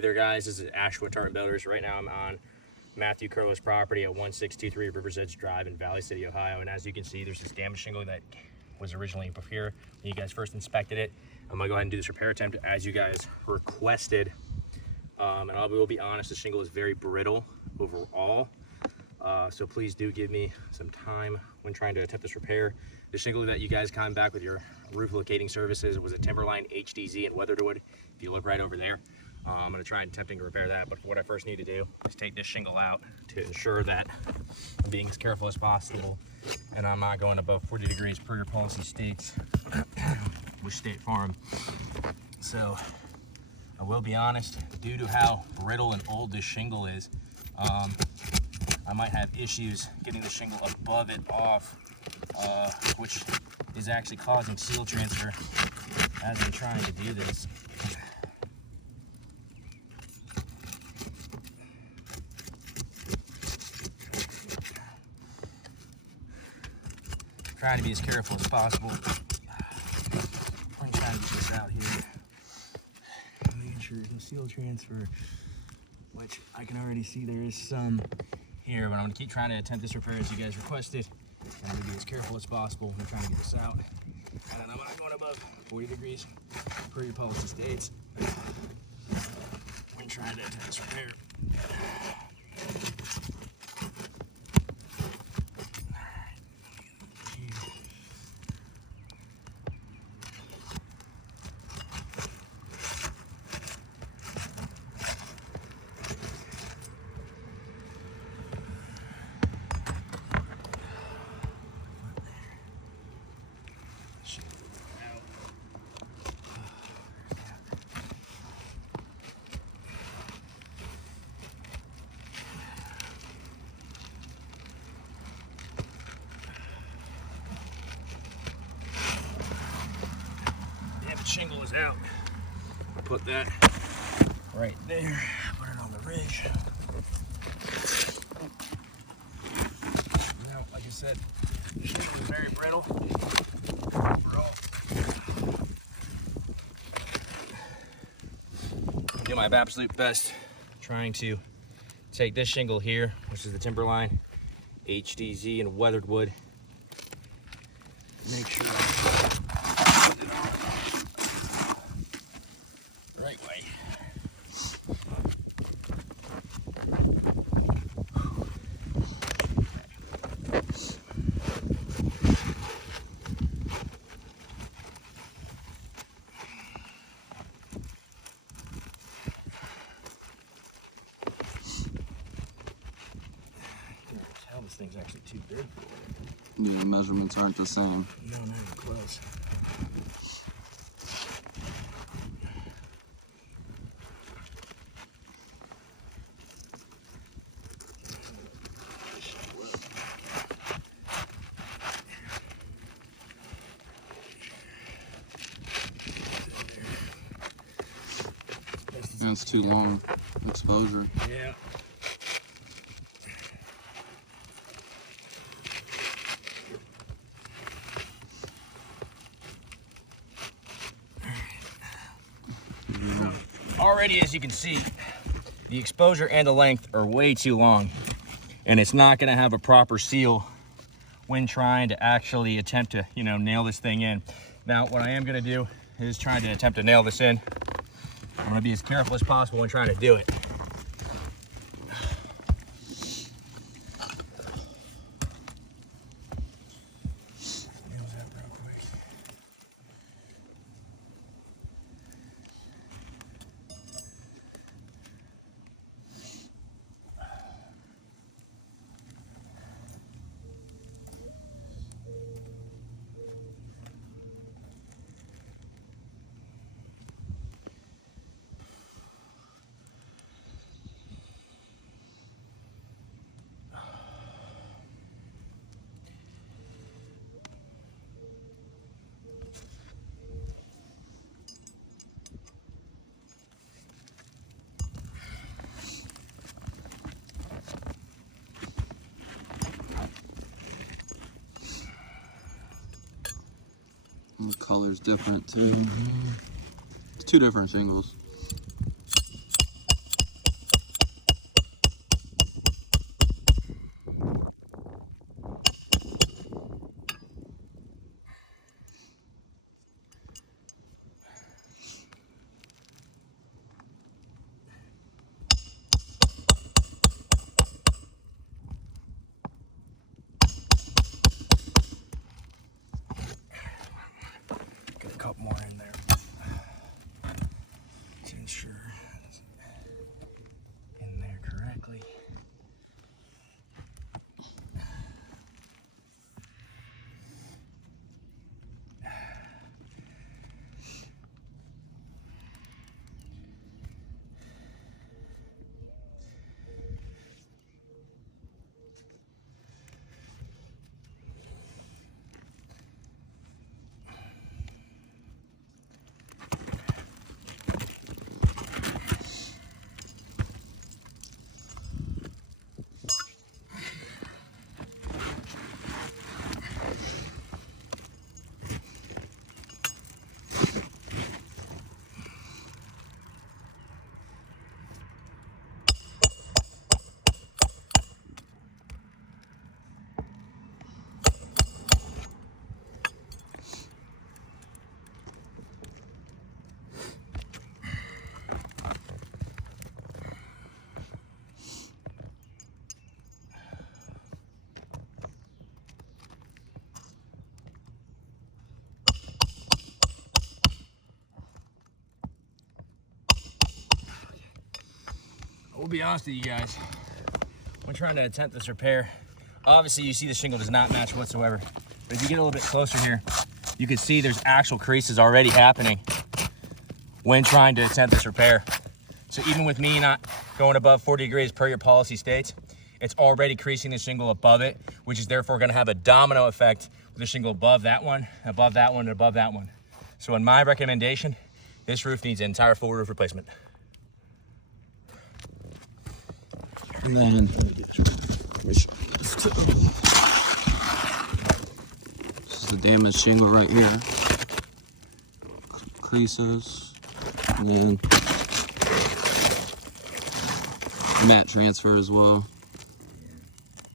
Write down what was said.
Hey there guys, this is Ashwood Tartan Builders. Right now I'm on Matthew Kirlough's property at 1623 Rivers Edge Drive in Valley City, Ohio. And as you can see, there's this damaged shingle that was originally up here when you guys first inspected it. I'm gonna go ahead and do this repair attempt as you guys requested. And I will be honest, the shingle is very brittle overall. So please do give me some time when trying to attempt this repair. The shingle that you guys come back with your roof locating services was a Timberline HDZ in weatherwood. If you look right over there, I'm going to try attempting to repair that. But what I first need to do is take this shingle out to ensure that I'm being as careful as possible and I'm not going above 40 degrees per your policy states with State Farm. So I will be honest, due to how brittle and old this shingle is, I might have issues getting the shingle above it off, which is actually causing seal transfer as I'm trying to do this. Trying to be as careful as possible. I'm trying to get this out here. Making sure there's no seal transfer, which I can already see there is some here, but I'm going to keep trying to attempt this repair as you guys requested. I'm going to be as careful as possible when trying to get this out. And I'm not going above 40 degrees per your policy states when trying to attempt this repair. Shingle is out. I'll put that right there, put it on the ridge. Now, like I said, the shingle is very brittle. I'll do my absolute best trying to take this shingle here, which is the Timberline HDZ in weathered wood. Make sure right way. Hell, this thing's actually too big. Yeah, the measurements aren't the same. No, not even close. That's too long exposure. Yeah. Already, as you can see, the exposure and the length are way too long, and it's not going to have a proper seal when trying to actually attempt to, nail this thing in. Now, what I am going to do is trying to attempt to nail this in. I'm going to be as careful as possible when trying to do it. The color's different too. It's two different shingles. sure it's in there correctly. We'll be honest with you guys, when trying to attempt this repair, obviously you see the shingle does not match whatsoever. But if you get a little bit closer here, you can see there's actual creases already happening when trying to attempt this repair. So even with me not going above 40 degrees per your policy states, it's already creasing the shingle above it, which is therefore gonna have a domino effect with the shingle above that one, and above that one. So in my recommendation, this roof needs an entire full roof replacement. And then this is the damaged shingle right here. Creases. And then mat transfer as well.